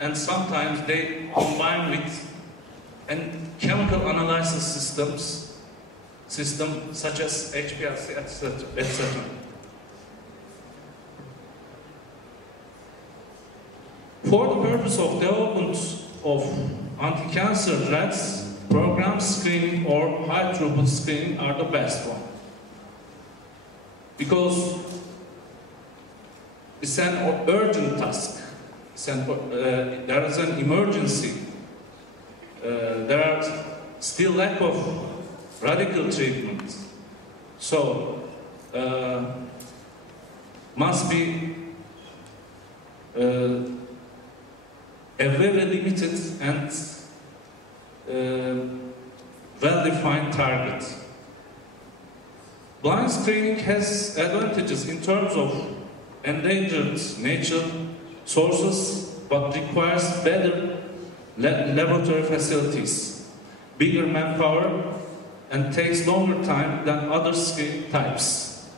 and sometimes they combine with chemical analysis system such as HPLC, etc. For the purpose of development of anti-cancer drugs, program screening or high-throughput screening are the best one. Because it's an urgent task. There is an emergency. There are still lack of radical treatment. So, must be a very limited and well-defined target. Blind screening has advantages in terms of endangered nature sources, but requires better laboratory facilities, bigger manpower, and takes longer time than other screening types.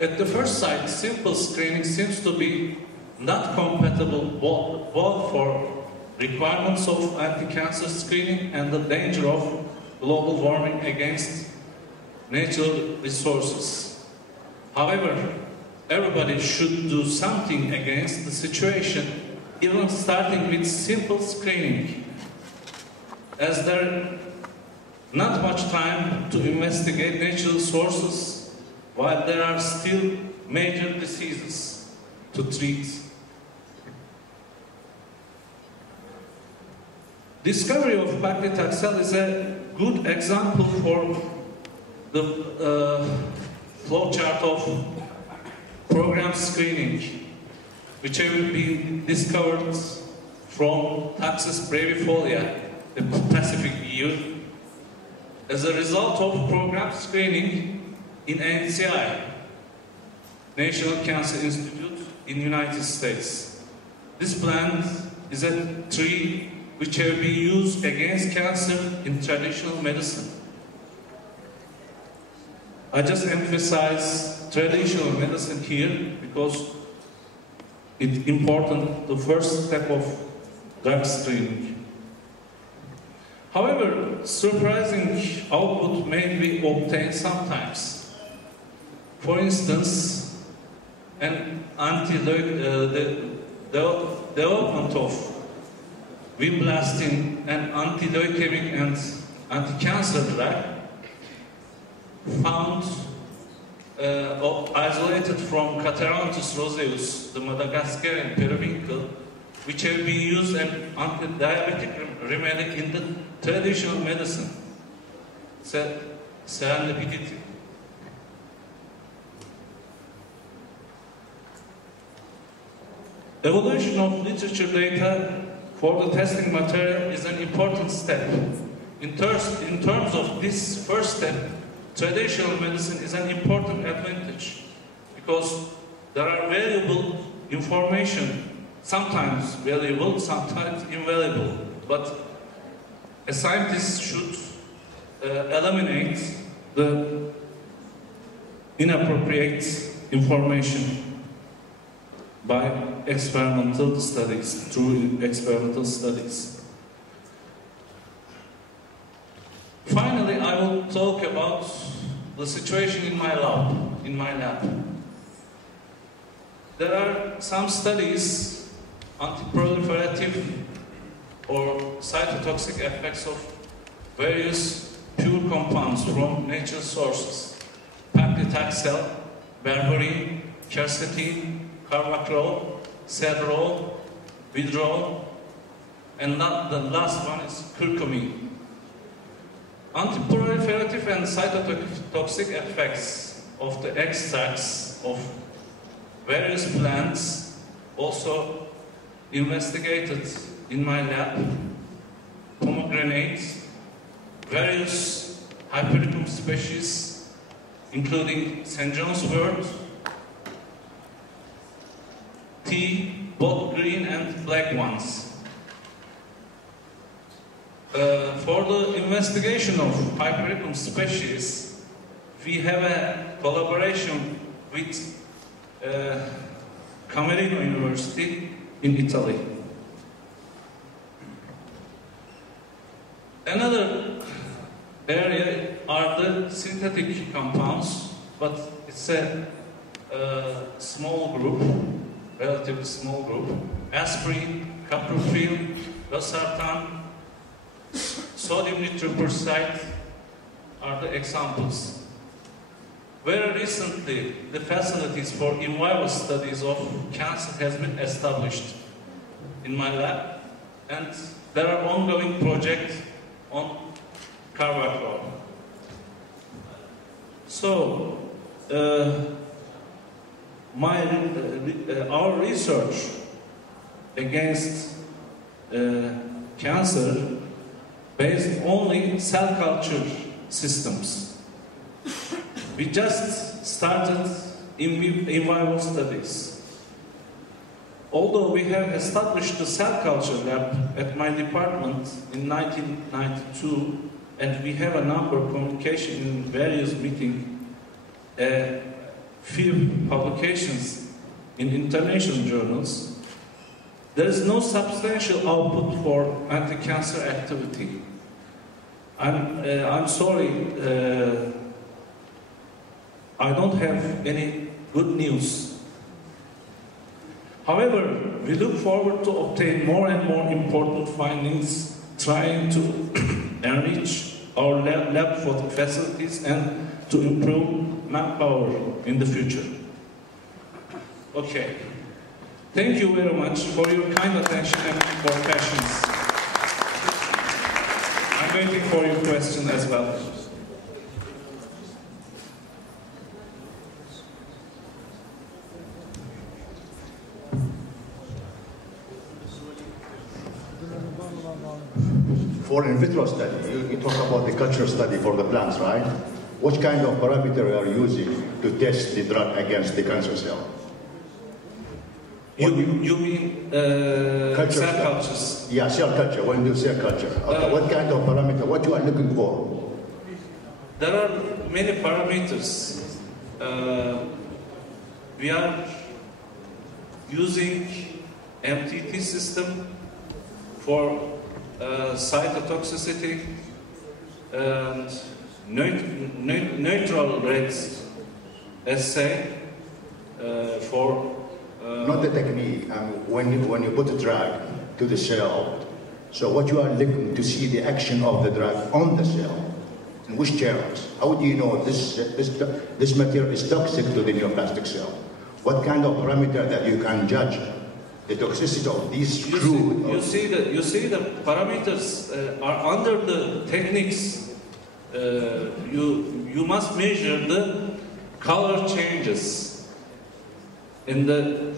At the first sight, simple screening seems to be not compatible both for requirements of anti-cancer screening and the danger of global warming against natural resources. However, everybody should do something against the situation, even starting with simple screening, as there is not much time to investigate natural sources while there are still major diseases to treat. Discovery of paclitaxel is a good example for the flowchart of program screening, which have been discovered from Taxus brevifolia, the Pacific EU, as a result of program screening in NCI, National Cancer Institute in the United States. This plant is a tree which have been used against cancer in traditional medicine. I just emphasize traditional medicine here because it's important, the first step of drug screening. However, surprising output may be obtained sometimes. For instance, the development of vinblastine, an anti-leukemic and anti-cancer drug, found isolated from Catharanthus roseus, the Madagascarian periwinkle, which have been used as anti-diabetic remedy in the traditional medicine. Serendipity. Evaluation of literature data for the testing material is an important step. In terms of this first step, traditional medicine is an important advantage because there are valuable information, sometimes valuable, sometimes invaluable. But a scientist should eliminate the inappropriate information by experimental studies, through experimental studies. Finally, I will talk about the situation in my lab. There are some studies, anti-proliferative or cytotoxic effects of various pure compounds from natural sources. Paclitaxel, berberine, quercetin, carvacrol, cedrol, vidrol, and the last one is curcumine. Antiproliferative and cytotoxic effects of the extracts of various plants also investigated in my lab. Pomegranate, various Hypericum species, including St. John's wort, tea, both green and black ones. For the investigation of Hypericum species, we have a collaboration with Camerino University in Italy. Another area are the synthetic compounds, but it's a small group, relatively small group. Aspirin, captopril, losartan, sodium nitroprusside are the examples. Very recently, the facilities for in vivo studies of cancer has been established in my lab, and there are ongoing projects on carbachol. So, our research against cancer based only cell culture systems. We just started in vivo studies. Although we have established the cell culture lab at my department in 1992, and we have a number of communication in various meetings, few publications in international journals, there is no substantial output for anti-cancer activity. I'm sorry, I don't have any good news. However, we look forward to obtain more and more important findings, trying to enrich our lab facilities and to improve manpower in the future. Okay. Thank you very much for your kind attention and for patience. I'm waiting for your question as well. For in vitro study, you talk about the culture study for the plants, right? What kind of parameter are you using to test the drug against the cancer cell? You mean cell cultures? Yeah, cell culture, when you do cell culture. Okay, what kind of parameter, what you are looking for? There are many parameters. We are using MTT system for cytotoxicity and neutral rates assay for not the technique. When you put a drug to the cell, so what you are looking to see the action of the drug on the cell, in which terms? How do you know this material is toxic to the neoplastic cell? What kind of parameter that you can judge the toxicity of these crude? You see the parameters are under the techniques. You must measure the color changes in the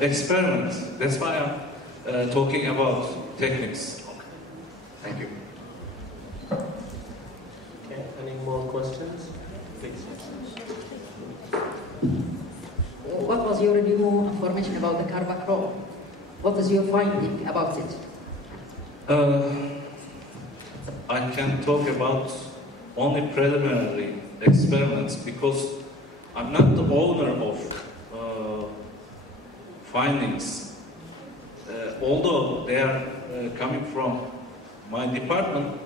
experiment. That's why I'm talking about techniques. Okay. Thank you. Okay, any more questions? Please. What was your new information about the carbachol? What is your finding about it? I can talk about only preliminary experiments because I'm not the owner of findings. Although they are coming from my department,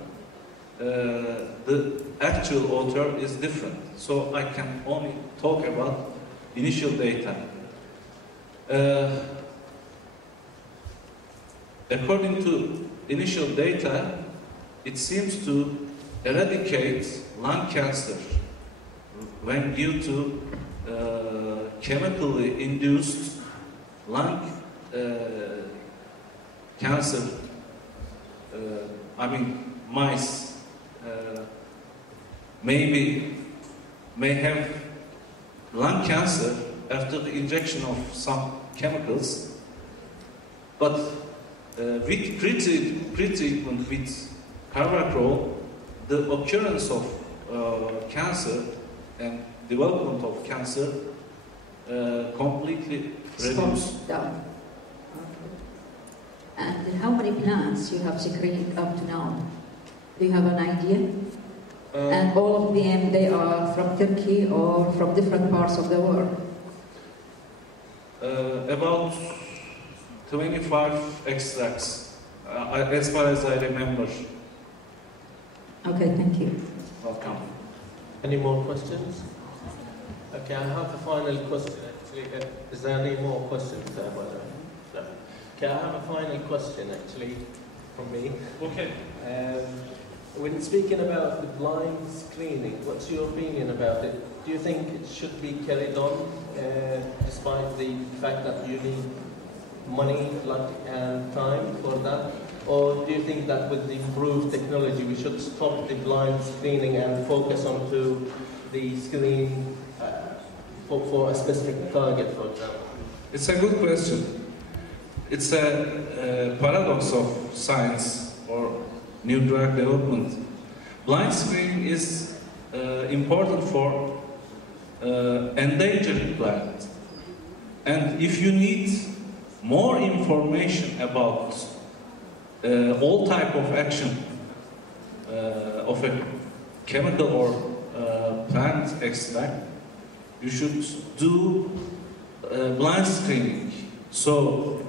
the actual author is different. So I can only talk about initial data. According to initial data, it seems to eradicate lung cancer when due to chemically induced lung cancer. Mice may have lung cancer after the injection of some chemicals, but with pre-treatment with carbachol, the occurrence of cancer and development of cancer completely reduced. Down. And how many plants you have secreted up to now? Do you have an idea? And all of them, they are from Turkey or from different parts of the world? about 25 extracts, as far as I remember. Okay, thank you. Welcome. Any more questions? Okay, I have a final question actually. Is there any more questions there, by the way? No. Okay, I have a final question actually from me. Okay. When speaking about the blind screening, what's your opinion about it? Do you think it should be carried on despite the fact that you need money, luck and time for that? Or do you think that with the improved technology we should stop the blind screening and focus on to the screening for a specific target, for example? It's a good question. It's a paradox of science or new drug development. Blind screening is important for endangered plant. And if you need more information about all type of action of a chemical or plant extract, you should do blind screening. So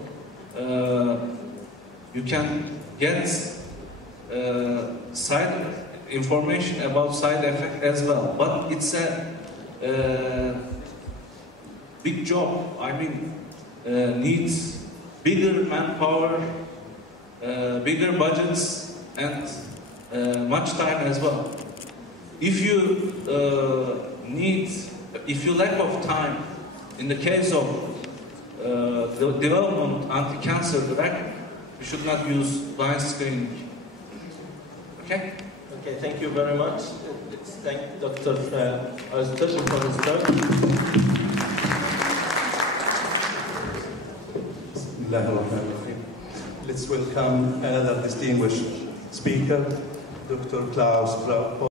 you can get side information about side effect as well. But it's a big job. I mean, needs bigger manpower, bigger budgets, and much time as well. If you lack of time, in the case of the development anti-cancer drug, you should not use blind screening. Okay? Okay, thank you very much. Let's thank Dr. Öztürk for his talk. Let's welcome another distinguished speaker, Dr. Klaus Raup.